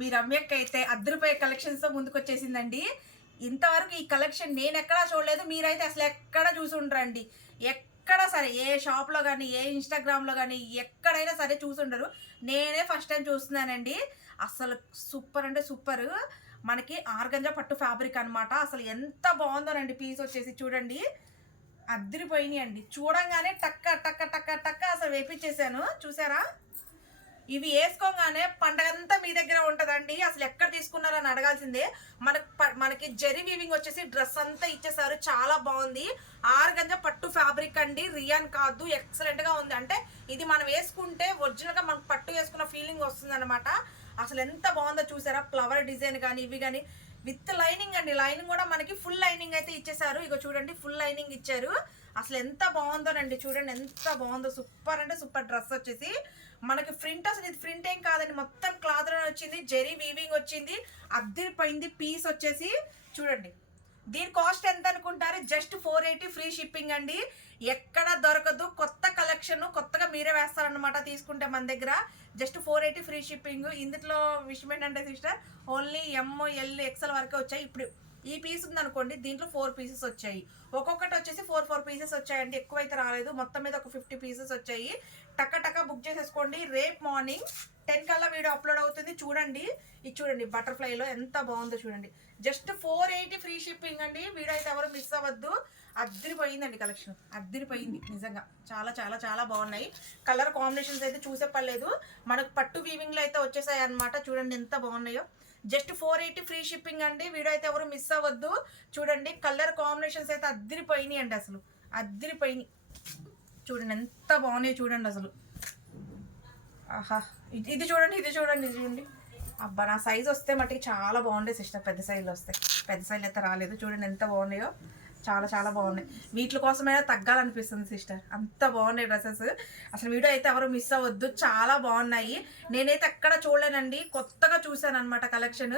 మీ రమ్యక్క అయితే అద్దరిపోయే కలెక్షన్స్తో ముందుకు వచ్చేసిందండి ఇంతవరకు ఈ కలెక్షన్ నేను ఎక్కడా చూడలేదు మీరైతే అసలు ఎక్కడ చూసి ఉండరండి. ఎక్కడ సరే ఏ షాప్లో కానీ ఏ ఇన్స్టాగ్రామ్లో కానీ ఎక్కడైనా సరే చూసి ఉండరు. నేనే ఫస్ట్ టైం చూస్తున్నానండి. అసలు సూపర్ అంటే సూపర్ మనకి ఆర్గంజా పట్టు ఫ్యాబ్రిక్ అన్నమాట. అసలు ఎంత బాగుందోనండి పీస్ వచ్చేసి చూడండి. అద్దరిపోయినాయి అండి. చూడంగానే టక్క టక్క టక్క టక్క అసలు వేపించేసాను చూసారా? ఇవి వేసుకోగానే పండగంతా మీ దగ్గర ఉంటుందండి. అసలు ఎక్కడ తీసుకున్నారని అడగాల్సిందే. మనకి ప- మనకి జెరీ వీవింగ్ వచ్చేసి డ్రెస్ అంతా ఇచ్చేసారు. చాలా బాగుంది. ఆరు గంజ పట్టు ఫ్యాబ్రిక్ అండి. రియాన్ కాదు. ఎక్సలెంట్గా ఉంది. అంటే ఇది మనం వేసుకుంటే ఒరిజినల్గా మనకు పట్టు వేసుకున్న ఫీలింగ్ వస్తుంది అనమాట అసలు ఎంత బాగుందో చూసారా? ఫ్లవర్ డిజైన్ కానీ ఇవి కానీ విత్ లైనింగ్ అండి. లైనింగ్ కూడా మనకి ఫుల్ లైనింగ్ అయితే ఇచ్చేసారు. ఇక చూడండి ఫుల్ లైనింగ్ ఇచ్చారు. అసలు ఎంత బాగుందోనండి చూడండి ఎంత బాగుందో. సూపర్ అంటే సూపర్ డ్రెస్ వచ్చేసి. మనకి ప్రింట్ అసలు ఇది ప్రింట్ ఏం కాదండి. మొత్తం క్లాత్ వచ్చింది. జెరీ వీవింగ్ వచ్చింది. అద్దరిపోయింది పీస్ వచ్చేసి. చూడండి దీని కాస్ట్ ఎంత అనుకుంటారు? Just four eighty free shipping అండి. ఎక్కడ దొరకదు. కొత్త కలెక్షన్ కొత్తగా మీరే వేస్తారనమాట తీసుకుంటే మన దగ్గర. Just four eighty free shipping. ఇందులో విషయం ఏంటంటే sister only M L XL వరకే వచ్చాయి. ఇప్పుడు ఈ పీస్ ఉంది అనుకోండి దీంట్లో ఫోర్ పీసెస్ వచ్చాయి. ఒక్కొక్కటి వచ్చేసి ఫోర్ ఫోర్ పీసెస్ వచ్చాయండి ఎక్కువైతే రాలేదు. మొత్తం మీద ఒక ఫిఫ్టీ పీసెస్ వచ్చాయి. టక్క టక్క బుక్ చేసేసుకోండి. రేపు మార్నింగ్ టెన్ కల్లా వీడియో అప్లోడ్ అవుతుంది. చూడండి. ఇది చూడండి బటర్ఫ్లైలో ఎంత బాగుందో చూడండి. Just four eighty free shipping అండి. వీడియో అయితే ఎవరు మిస్ అవ్వద్దు. అద్దరిపోయిందండి కలెక్షన్ అద్దరిపోయింది నిజంగా. చాలా చాలా చాలా బాగున్నాయి. కలర్ కాంబినేషన్స్ అయితే చూసే పర్లేదు. మనకు పట్టు వీవింగ్లో అయితే వచ్చేసాయి అన్నమాట. చూడండి ఎంత బాగున్నాయో. Just four eighty free shipping అండి. వీడియో అయితే ఎవరు మిస్ అవ్వద్దు. చూడండి కలర్ కాంబినేషన్స్ అయితే అద్దరిపోయినాయి అండి అసలు. అద్దరిపోయినాయి. చూడండి ఎంత బాగున్నాయి చూడండి అసలు. ఆహా. ఇది ఇది చూడండి ఇది చూడండి ఇది చూడండి. అబ్బా నా సైజ్ వస్తే మట్టుకి చాలా బాగుండే సిస్టర్ పెద్ద సైజులు వస్తాయి పెద్ద సైజులు అయితే రాలేదు. చూడండి ఎంత బాగున్నాయో. చాలా చాలా బాగున్నాయి. వీటి కోసమైనా తగ్గాలనిపిస్తుంది సిస్టర్. అంత బాగున్నాయి డ్రెస్సెస్. అసలు వీడియో అయితే ఎవరు మిస్ అవ్వద్దు. చాలా బాగున్నాయి. నేనైతే ఎక్కడ చూడలేనండి. కొత్తగా చూశాను అనమాట కలెక్షన్.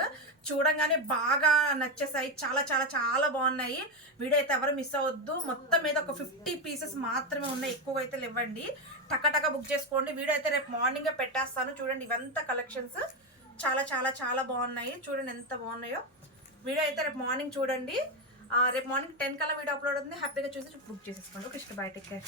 చూడంగానే బాగా నచ్చేసాయి. చాలా చాలా చాలా బాగున్నాయి. వీడియో అయితే ఎవరు మిస్ అవ్వద్దు. మొత్తం మీద ఒక ఫిఫ్టీ పీసెస్ మాత్రమే ఉన్నాయి. ఎక్కువ అయితే ఇవ్వండి టకటక బుక్ చేసుకోండి. వీడియో అయితే రేపు మార్నింగే పెట్టేస్తాను. చూడండి ఇవంతా కలెక్షన్స్. చాలా చాలా చాలా బాగున్నాయి. చూడండి ఎంత బాగున్నాయో. వీడియో అయితే రేపు మార్నింగ్ చూడండి. రేపు మార్నింగ్ టెన్ కల్లా వీడియో అప్లోడ్ అవుతుంది. హ్యాపీగా చూసి బుక్ చేసేసుకోండి. ఓకే బయటకి